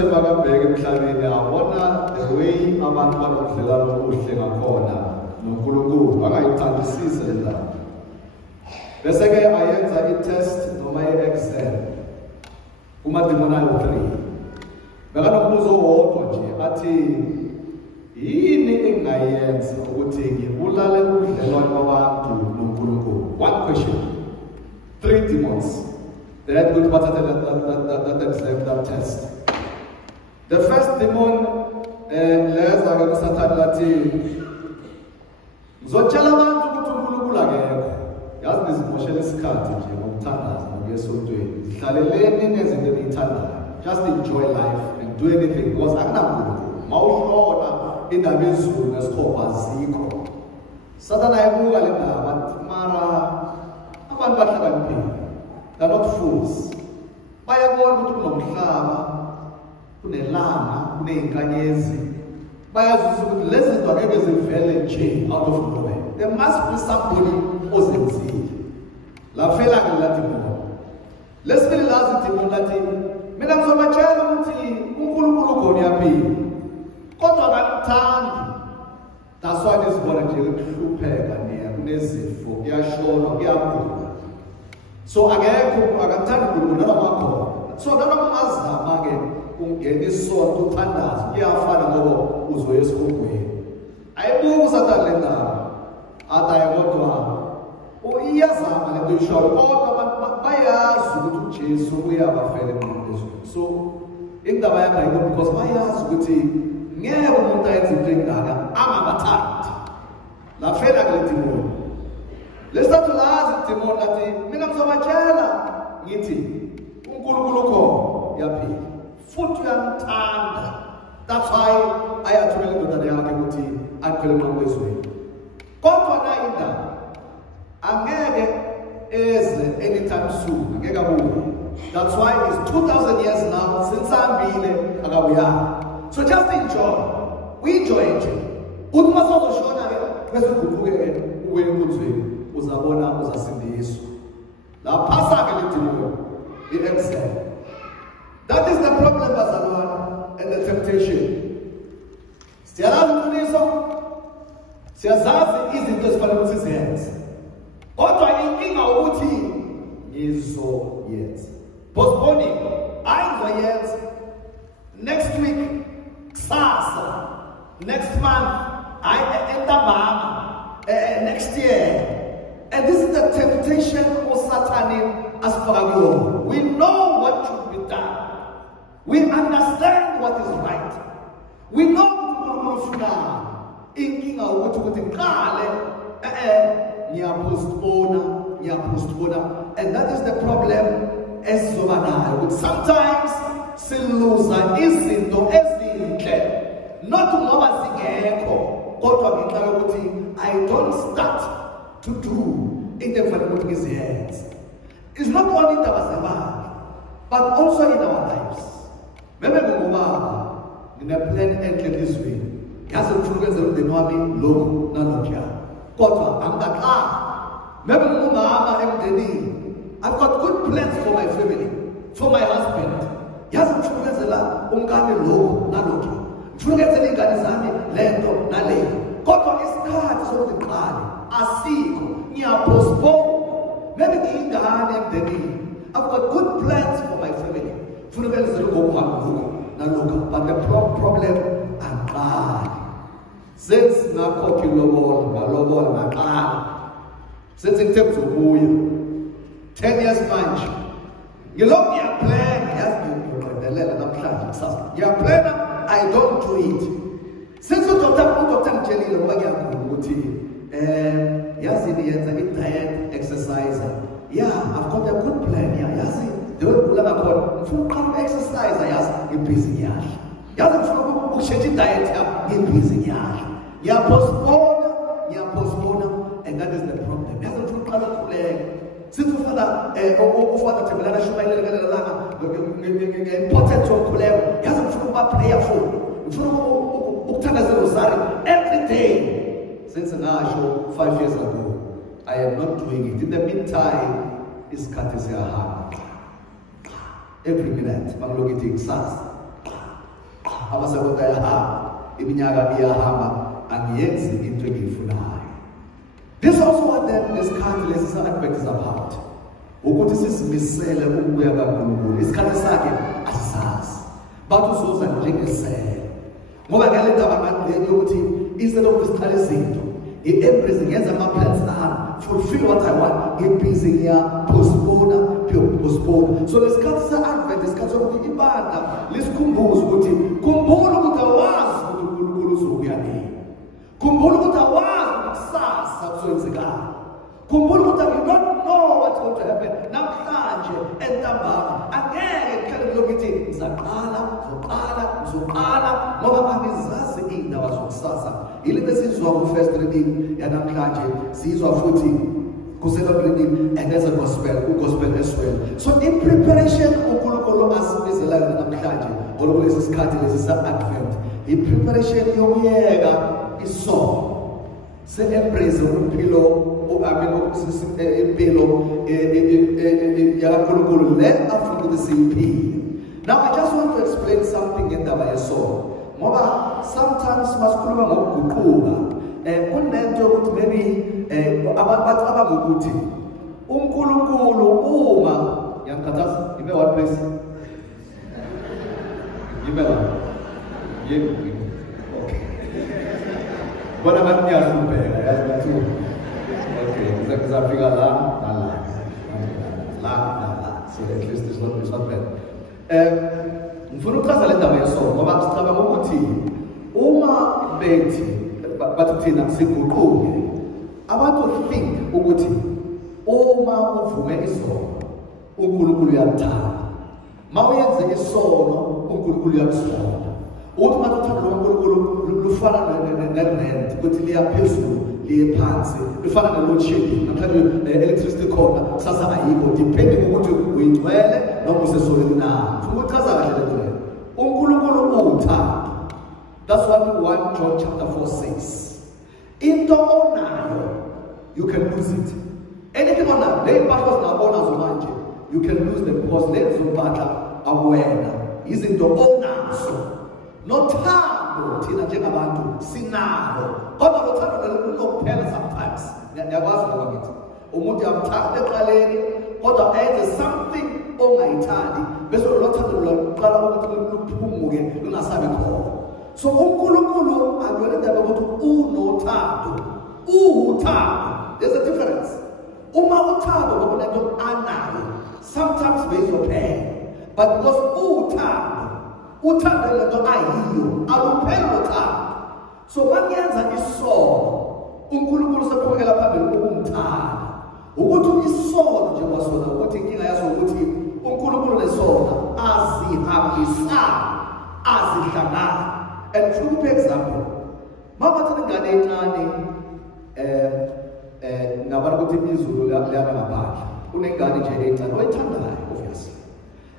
Sathi makabheke emhlabeni abona the way abantu banobudlelwano obuhle ngakhona noNkulunkulu angayithandisisi le ndaba. Bese ke ayenza i-test noma i-exam kuma-demonayo 3. Bekanombuzo wodwa nje athi yini engayenza ukuthi ngibulale ubudlelwano babantu noNkulunkulu? One question. 3 demons. They had good part that exam, that test. The first demon, leza ke kuSathane lathi ngizotshela abantu ukuthi uNkulunkulu akekho. Yazi nizimoshela isikhathi nje ngokuthandaza ngokuyesontweni. Zihlaleleni nezinto enizithandayo. Just enjoy life and do anything because akunaNkulunkulu. Mawuhlona indaba ezulu nesikhopha azikho. Sathane ayibuka le ndaba mara abantu bahlakaniphile. They're not fools. Bayabona ukuthi kunomhlaba, kunelanga, kunezinkanyezi. Bayazi ukuthi lezi zinto angeke zivele nje out of nowhere. There must be somebody ozenzile. Lafela ke lathi bona. Lesibili lazi demon lathi mina ngizobatshela ukuthi uNkulunkulu ukhona yaphila. Kodwa akamthandi. That's why nisibona nje ukuhlupheka kunezifo, kuyashona, kuyagula. So akekho akathanda uNkulunkulu namakhona. So noma azama ke ungena isonto uthandaza kuyafana ngoba uzoya esikhongweni. Ayibuka uSathane le ndaba. Athi kodwa iyazama le nto ishoyo kodwa bayazi ukuthi uJesu uyabafela emqondweni. So indaba yakhe ayikho because bayazi ukuthi ngeke umuntu ayenze into engaka angabathandi. Lafela ke le demon. Lesithathu lazi idemon lathi mina ngizobatshela ngithi uNkulunkulu khona yaphila futhi uyamthanda. That's why ayathumela indodana yakhe ukuthi aphele emqondweni. Kodwa nayo indaba angeke eze anytime soon, angeke abuye. That's why it's 2000 years now since ambile akabuyanga. So just enjoy. We enjoy it. Uthi masozoshona ke bese uguquke ke uwe enkonzweni. Uzabona uzasindiswa. La phasa ke le demon i-exam. That is the problem bazalwana and the temptation. Siyazi uqiniso. Siyazazi izinto ezifanele ukuthi sizenze. Kodwa inkinga ukuthi ngizoyenza. Postponing ayizoyenza. Next week kusasa. Next month entambama. Next year. And this is the temptation for Satan as far as we know what should be done. We understand what is right. We know what to do. Inking out what to postpone. And that is the problem as Zobana. Sometimes Silusa isn't not I don't start to do in the Father's his hands. It's not only in Tabasama, but also in our lives. Remember, in a plan entered this way. Hasn't forgotten the Noami, Logo, Nanokia. Kota, I'm the car. Remember, I've got good plans for my family, for my husband. Hasn't forgotten the Ungami, Logo, Nanokia. Forgetting Ganizami, Lendo, Nale. Kota is cards of the card. Asiko, Nia postpone. Maybe the I've got good plans for my family. For the but the problem I'm bad. Since na koki lobol na bad. Since in terms of 10 years bunch. You look your plan, your plan, I don't do it. Since you don't diet, exercise. Yeah, I've got a good plan. Yeah, they will pull up full exercise. Yes, in prison. Yeah, full diet. In prison. Yeah, postpone, and that is the problem. Yeah, full plan. Since you father, important to play. Yes, full prayerful. Every day. Since now, 5 years ago. I am not doing it. In the meantime, it's courtesy of heart. Every minute, I'm looking at amasekonto ayahamba, iminyaka iyahamba, angiyenzi into engiyifunayo. This is also what this country, this advert is about. Ukuthi sisimisele ukubuya kaNkulunkulu. Isikhathi sakhe asisazi. Bathi uzuza njengesele. Ngoba ngale ndaba ngale yokuthi instead of isiqala izinto, i-embrace ngenza ama-plans ami, fulfill what I want, ngi-busy ngiya-postpone. So lesikhathi se-advent, isikhathi sokuthi ibandla lisikhumbuze ukuthi khumbula ukuthi awazi ukuthi uNkulunkulu uzobuya nini. Khumbula ukuthi awazi ukuthi kusasa kuzokwenzekani. Khumbula ukuthi you don't know what's going to happen. Namhlanje entambama angeke kuhlale lokuthi ngizaqala ngoba angizazi iy'ndaba zokusasa. Yile besizwa ku-first reading yanamhlanje, sizwa futhi ku-second and there's a gospel as well. So in preparation uNkulunkulu asibizelayo namhlanje olokulesi sikhathi lesi sa-advent, in preparation yokuyeka isono se-embrace impilo impilo yakaNkulunkulu le afuna ukuthi siyiphile. Now I just want to explain something ngendaba yesono ngoba sometimes masikhuluma ngokuguquka kunento ukuthi maybe abantu abangokuthi uNkulunkulu uma yankathaza ibe one place ibe la yebo okay bona ngathi niyahlupheka yazi ngathi okay ngizafika la so at least it's not bad. Ngifuna ukuchaza le ndaba yesono ngoba sicabanga ukuthi uma bethi bathi thina siguquke, abantu think ukuthi uma uvume isono uNkulunkulu uyakuthanda, mawuyenze isono uNkulunkulu uyakusona. Uthi uma uthanda uNkulunkulu lufana nerent ukuthi liya phezulu liye phansi, lufana ne-load shedding. Namhlanje electricity khona kusasa ayikho, depending ukuthi uyigcwele noma usesonweni na. Ufuna ukuchaza kahle le nto leyo. uNkulunkulu uwuthando. That's what 1 John chapter 4 says. Into onayo, you can lose it. Anything onayo, le mpahla onazo manje, you can lose them because lezo mpahla awena. Izinto onazo. Nothando thina njengabantu sinalo. Kodwa lo thando lunokuphela sometimes. Ngiyakwazi ngoba ngithi umuntu uyamthanda eqaleni kodwa enze something ongayithandi bese lo thando luqala ukuthi luphumuke lungasabi khona. So uNkulunkulu akuyona indaba ukuthi unothando, uwuthando. There's a difference. Uma uthando ngokunento anayo, sometimes based on pain, but because uthando lento ayiyo, alupheli uthando. So manyenza isono, uNkulunkulu sephokela phambili ukumthanda. Ukuthi isono nje wasona ukuthi inkinga yaso ukuthi uNkulunkulu lesona azihambisana, azihlangana. And for example, mama thina ingane encane ngabona ukuthi izulu liyaba ngaphandle. Unengane nje encane oyithandayo obviously.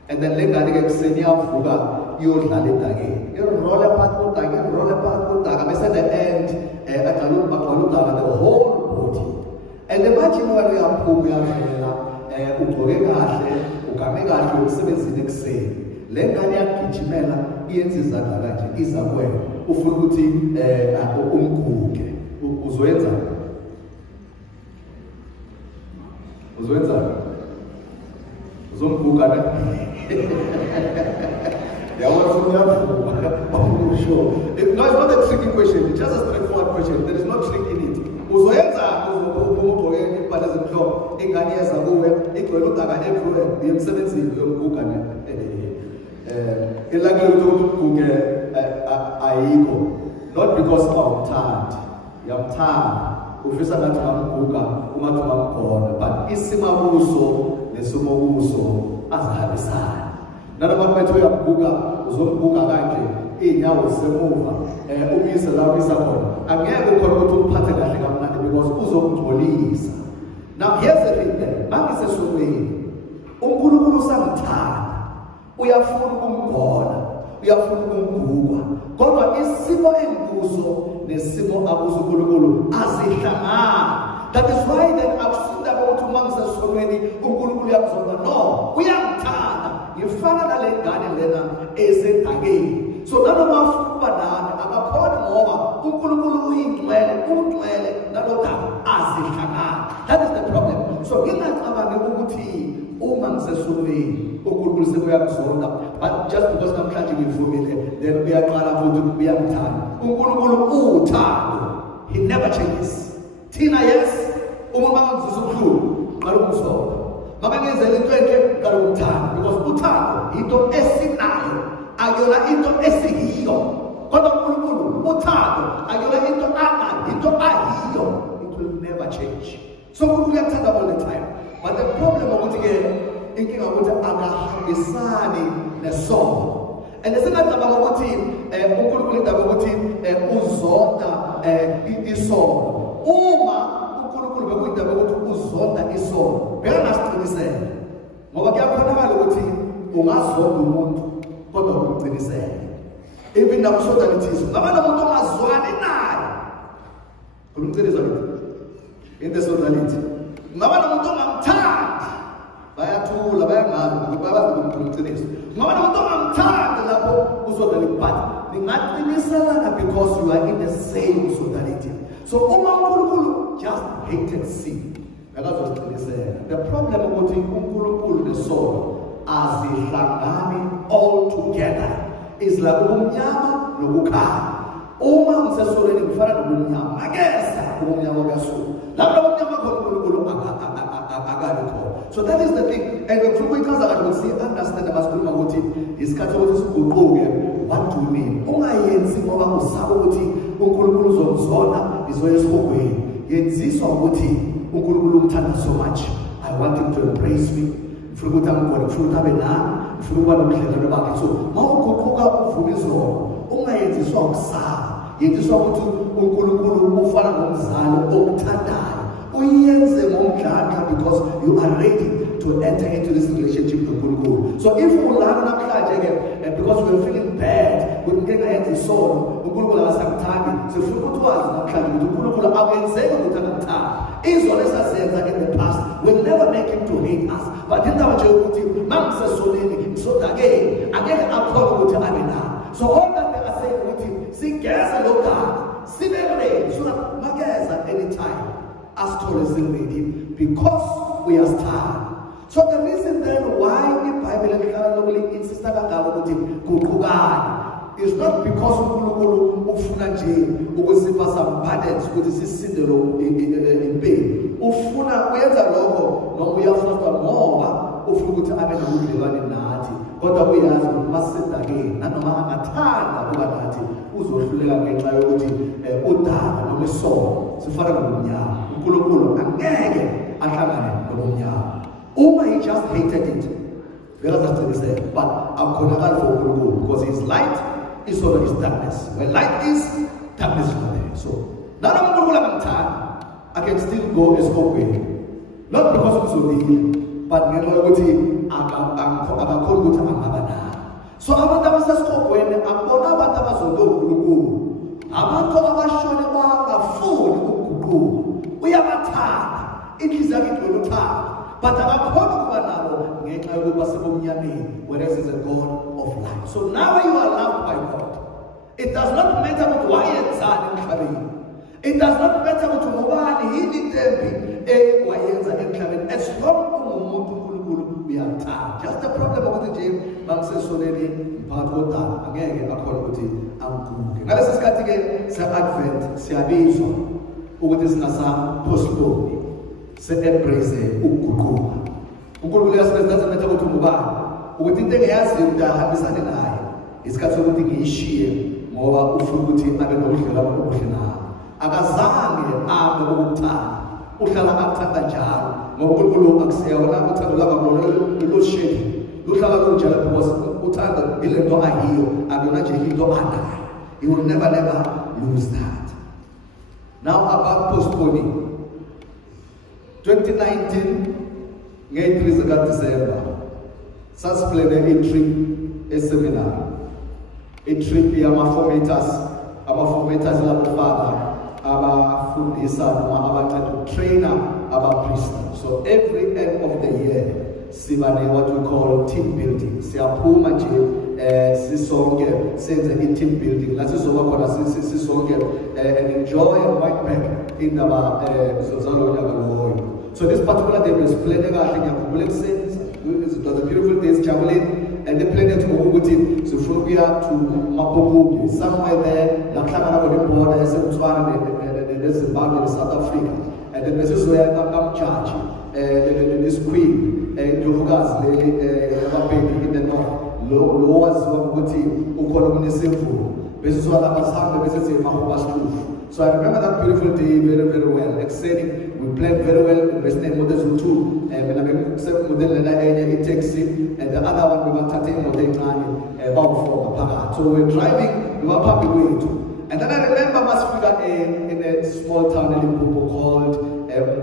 And then le ngane ke kuseni iyavuka iyodlala edakeni. Iroll apart kodaka bese at the end aqala udaka the whole body. And imagine wena uyaphuma uyadlela ugcoke kahle, ugame kahle umsebenzini ekuseni. Le ngane yagijimela iyenza izandla kanje iza kuwena ufuna ukuthi umguge uzoyenza uzomguga ne yawona sure. It's not a tricky question, it's just a straightforward question. There is no trick in it. Uzoyenza ugcoke impahla ezimhlophe ingane yeza kuwe igcwele udaka everywhere uyemsebenzini uyomguga ne not because awumthandi, uyamthanda ufisa ngathi ungamguga ungathi ungamgona, but isimabuso nesimobuso azihambisana. Nanoma bethu uyamguga uzomguga kanje iy'nyawo zisemuva umise la umisa khona angeke ukhona ukuthi uphathe kahle kamnandi because uzomgcolisa. Now here's the thing there, mangisesonweni uNkulunkulu usangithanda, uyafuna ukumgona, uyafuna ukumgugwa, kodwa isimo enguso nesimo akuso uNkulunkulu azihlangana. That is why then akusinda ukuthi mangisesonweni uNkulunkulu uyakuzonda, no, uyamthanda. Ngifana nale ngane lena esedakeni. So nanoma ufuna nami akakhona ngoba uNkulunkulu uyingcwele ungcwele nalodwa azihlangana. That is the problem. So ngingacabangi ukuthi uma ngisesulwini uNkulunkulu sekuyakuzonda but just because namhlanje ngivumile then uyaqala futhi uyamthanda. uNkulunkulu uthando. He never changes. Thina yes uma bangizisa ubuhlungu qala ukuzonda. Mabangenzela into enhle qala ukuthanda because uthando into esinayo ayona into esihiyo. Kodwa uNkulunkulu uthando ayona into anayo into ahiyo. It will never change. So uNkulunkulu uyathanda all the time. But the problem ukuthi ke inkinga ukuthi akahambisani nesono. And esingacabanga ukuthi uNkulunkulu indaba ukuthi uzonda isono. Uma uNkulunkulu bekuyindaba ukuthi uzonda isono, bekangasiqinisele. Ngoba kuyakhonakala ukuthi ungazonda umuntu kodwa ukuqinisele. Even nakusodalithiso, ngaba nomuntu ongazwani naye. Kulumqiniso in the sodality. Ngaba nomuntu ongamthandi. Bayathula bayangazi bayakumqiniso. Ngaba nomuntu ongamthandi lapho usodality but ningaqiniselana because you are in the same sodality. So uma uNkulunkulu just hated sin. The problem ukuthi uNkulunkulu nesono azihlangani all together. Is like ubumnyama nobukhanya. Uma ngisesolweni ngifana nobumnyama makeza ubumnyama buyasuka. Lapho ubumnyama khona uNkulunkulu akabi khona. So that is the thing. And when people ichaza kahle ukuthi understand abasikhuluma ukuthi isikhathi ukuthi siguquke, what do you mean? Ungayenzi ngoba usaba ukuthi uNkulunkulu uzomzona izoya esihogweni. Yenziswa ukuthi uNkulunkulu umthanda so much. I want him to embrace me. Mfuna ukuthi angibone, mfuna ukuthi abe nami. Mfuna ukuba nomdlalo bakhe. So mawuguquka uvuma izono ungayenziswa ukusaba. Yenziswa ukuthi uNkulunkulu ufana nomzalo okuthandayo. Uyenze ngomdlandla because you are ready to enter into this relationship with uNkulunkulu. So if ulana namhlanje ke because we are feeling bad, we can yenza isono, uNkulunkulu akasakuthandi. Sifuna ukuthi wazi namhlanje ukuthi uNkulunkulu akenzeki ukuthi akakuthandi. Izono esazenza in the past will never make him to hate us. But indaba nje ukuthi mangisesoneni sodake angeke akhona ukuthi abe nayo. So all that they are saying ukuthi sigeza lo God sibele so that mageza anytime as tall as ready because we are starved. So the reason then why the Bible normally insists kangako ukuthi guqukane is not because uNkulunkulu ufuna nje ukusipha some burdens ukuthi sisinde lo impilo. Ufuna uyenza lokho noma uyafuna ngoba ufuna ukuthi abe nobudlelwane nathi. Kodwa uyazi ukuthi masidake nanoma angathanda kuba nathi uzohluleka ngenxa yokuthi udaba noma isono sifana nomnyama. uNkulunkulu angeke ahlangane nomnyama. Uma he just hated it. But akhonakala for uNkulunkulu because his light is over his darkness. When light is, darkness is not there. So nana uNkulunkulu akamthanda, I can still go his own way. Not because uzodile, but ngenxa yokuthi akakhona ukuthi angaba nayo. So abantu abasesihogweni abona abantu abazonda uNkulunkulu. Abantu abashone bangafuni ukuguquka. Uyabathanda. Inhliziyo yakhe igcwele uthando. But akakhona ukuba nabo ngenxa yokuba sebomnyameni, whereas he's a God of light. So now you are loved by God. It does not matter what wayenzani emhlabeni. It does not matter what ngubani yini tembi wayenza emhlabeni. As long umuntu uNkulunkulu uyathanda. Just the problem ukuthi nje bangisesoneni phakathi kodwa angeke akhona ukuthi amguquke. Ngalesi sikhathi ke se-Advent siyabizwa ukuthi singasa-postpone. Se-embrace ukuguquka. uNkulunkulu doesn't matter ukuthi ngubani. Ukuthi into engiyaziyo ukuthi ahambisane naye. Isikhathi sokuthi ngiyishiye ngoba ufuna ukuthi abe nobudlelwano obuhle nawe. Akazange abe ukuthanda. Uhlala akuthanda njalo. Ngoba uNkulunkulu akusiyona uthando lwakhe lulosheli. Luhlala kunjalo because uthando ilento ahiyo akuyona nje into anayo. He will never lose that. Now about postponing. 2019 nge-3 zika-December sasiplane i-trip eseminari. I-trip yama-formators labofaka abafundisa noma abanceda ukutrainer abapriest. So every end of the year siba what we call team building. Siyaphuma nje sisonke senze i-team building la sizoba khona sisonke and enjoy and fight back indaba zalo nyaka loyo. So this particular day was planned kahle ngiyakhumbula ekuseni it was a beautiful day sijabuleni and the planet ukuthi sifuna ukuya to Mapubuge somewhere there la kuhlangana khona iborder yaseBotswana neZimbabwe neSouth Africa and then besizoya kaMjaji this queen indlovukazi le yababheki in the north lo waziwa ukuthi ukhona umnisemvulo besizoya lapha sihambe bese siye eMahobasitufu. So I remember that beautiful day very, very well. Exciting, we played very well. Western Models 2, and when I said model in taxi, and the other one we were taking model about so we were driving, we were public way too. And then I remember must figure in a small town in Limpopo called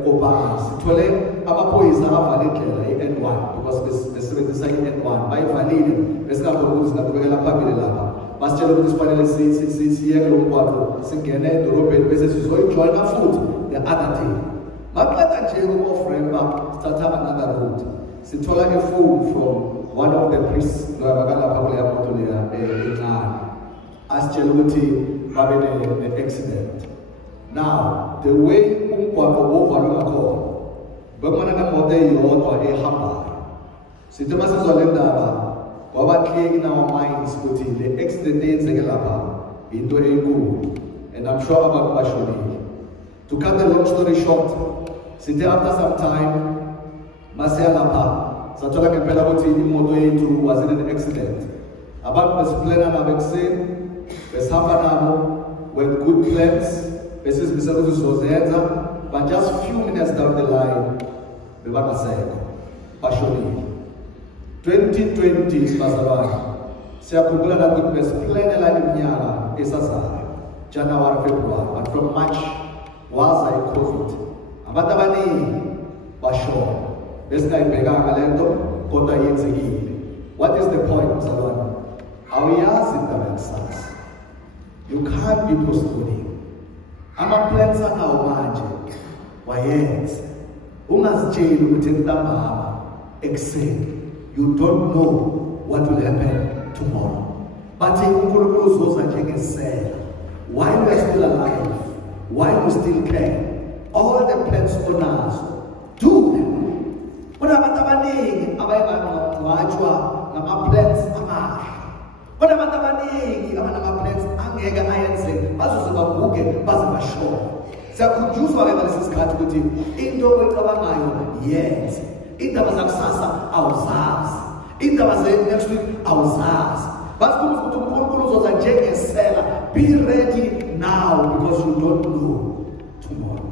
Obans. Tole Abapo is now valid N1 because the 77 N1 by valid. Let's go to the public level. Bastelo this panel since year long singene dorobeni bese sizojoin food the other day. Maklata nje friend back start up another route. Sithola a phone from one of the priests bakala phakule yamoto leya encane. Asitshela ukuthi babe ne accident. Now the way umgwaqo ovalwe ngakhona bekubona nemoto eyodwa ehambayo. Sithi masizwa le ndaba waba clear in our minds ukuthi the accident eyenzeke lapha into enkulu and I'm sure about bashonile. To cut the long story short, sithi after some time masiya lapha sathola ngempela ukuthi imoto yethu was in an accident. Abantu besiplana nabo ekuseni besihamba nabo with good plans besizimisela ukuthi sizozenza but just few minutes down the line bebangasekho bashonile. 2020 bazalwane siyakhumbula ukuthi besiplanela iminyaka esazayo January February but from March waza i-COVID abantu abaningi bashona besingayibhekanga lento kodwa yenzekile. What is the point bazalwane? Awuyazi indaba yakusasa. You can't be postponing. Ama-plans anawo manje wayenza ungazitsheli ukuthi ntambama ekuseni. You don't know what will happen tomorrow. But uNkulunkulu uzoza njengesela. While we are still alive, while we still care, all the plans onazo, do them. Kodwa abantu abaningi abayibangcwatshwa ngama-plans amahle. Kodwa abantu abaningi abanama-plans angeke ayenzeke bazoze bavuke baze bashona. Siyakhunjuzwa-ke ngalesi sikhathi ukuthi into oyicabangayo yenze. Indaba zakusasa awuzazi. Indaba ze-next week awuzazi. Basifuna ukuthi uNkulunkulu uzoza njengesela. Be ready now because you don't know tomorrow.